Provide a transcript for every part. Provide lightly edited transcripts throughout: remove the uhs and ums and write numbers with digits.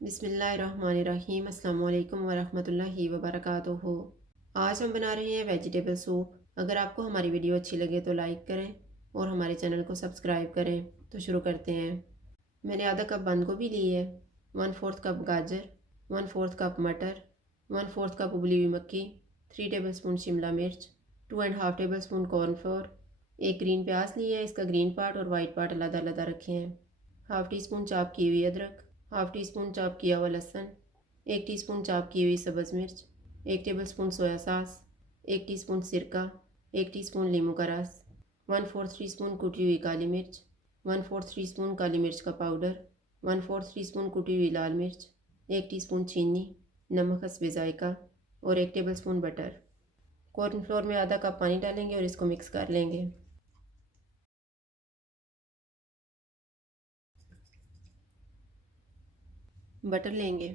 बिस्मिल्लाहिर्रहमानिर्रहीम अस्सलाम वालेकुम वरहमतुल्लाहि वबरकातुहू। आज हम बना रहे हैं वेजिटेबल सूप। अगर आपको हमारी वीडियो अच्छी लगे तो लाइक करें और हमारे चैनल को सब्सक्राइब करें। तो शुरू करते हैं। मैंने आधा कप बंद गोभी ली है, 1/4 कप गाजर, 1/4 कप मटर, 1/4 कप उबली हुई मक्की, 3 टेबल स्पून शिमला मिर्च, 2.5 टेबल स्पून कॉर्नफ्लोर, एक ग्रीन प्याज ली है, इसका ग्रीन पार्ट और वाइट पार्ट अलग अलग रखे हैं, हाफ़ टी स्पून चॉप की हुई अदरक, हाफ़ टी स्पून चॉप किया हुआ लहसुन, 1 टीस्पून चॉप की हुई सब्ज़ मिर्च, 1 table spoon soya sauce, 1 teaspoon सिरका, 1 टीस्पून नींबू का रस, 1/4 टीस्पून कुटी हुई काली मिर्च, 1/4 टीस्पून काली मिर्च का पाउडर, 1/4 टीस्पून कुटी हुई लाल मिर्च, 1 टीस्पून चीनी, नमक हस्बे जायका और 1 टेबल स्पून बटर। कॉर्नफ्लोर में आधा कप पानी डालेंगे और इसको मिक्स कर लेंगे। बटर लेंगे।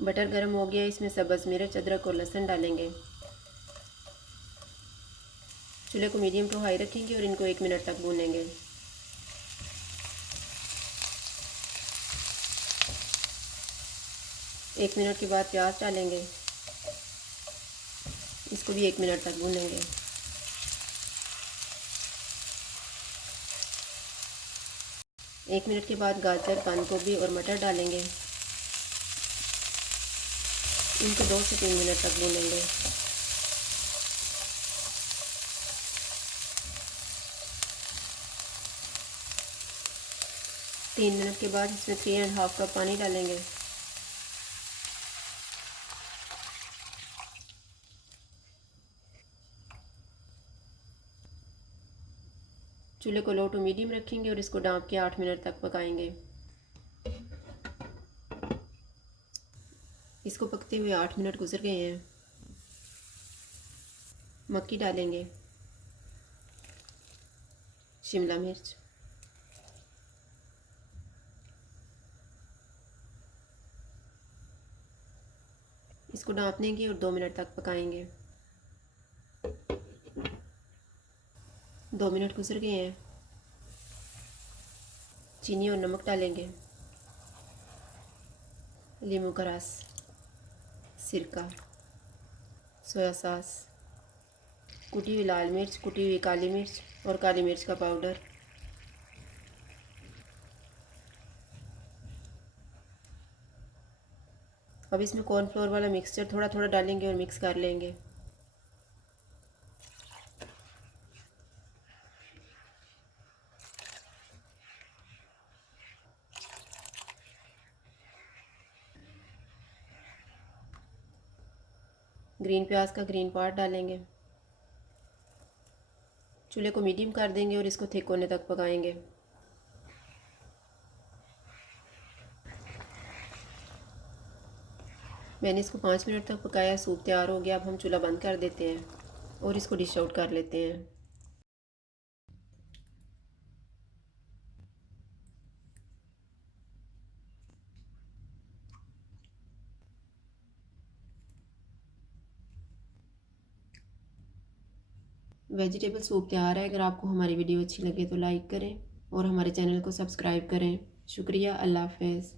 बटर गर्म हो गया, इसमें सब्ज़ मिर्च, अदरक और लहसुन डालेंगे। चूल्हे को मीडियम टू हाई रखेंगे और इनको 1 मिनट तक भूनेंगे। एक मिनट के बाद प्याज डालेंगे, इसको भी 1 मिनट तक भूनेंगे। एक मिनट के बाद गाजर, बंद गोभी और मटर डालेंगे, इनको 2 से 3 मिनट तक भूनेंगे। तीन मिनट के बाद इसमें 3.5 कप पानी डालेंगे। चूल्हे को लो टू मीडियम रखेंगे और इसको ढाँप के 8 मिनट तक पकाएंगे। इसको पकते हुए 8 मिनट गुजर गए हैं। मक्की डालेंगे, शिमला मिर्च, इसको ढाँप देंगे और 2 मिनट तक पकाएंगे। 2 मिनट गुजर गए हैं। चीनी और नमक डालेंगे, नींबू का रस, सिरका, सोया सॉस, कुटी हुई लाल मिर्च, कुटी हुई काली मिर्च और काली मिर्च का पाउडर। अब इसमें कॉर्नफ्लोर वाला मिक्सचर थोड़ा थोड़ा डालेंगे और मिक्स कर लेंगे। ग्रीन प्याज का ग्रीन पार्ट डालेंगे। चूल्हे को मीडियम कर देंगे और इसको थिक होने तक पकाएंगे। मैंने इसको 5 मिनट तक पकाया, सूप तैयार हो गया। अब हम चूल्हा बंद कर देते हैं और इसको डिश आउट कर लेते हैं। वेजिटेबल सूप तैयार है। अगर आपको हमारी वीडियो अच्छी लगे तो लाइक करें और हमारे चैनल को सब्सक्राइब करें। शुक्रिया। अल्लाह हाफ़िज़।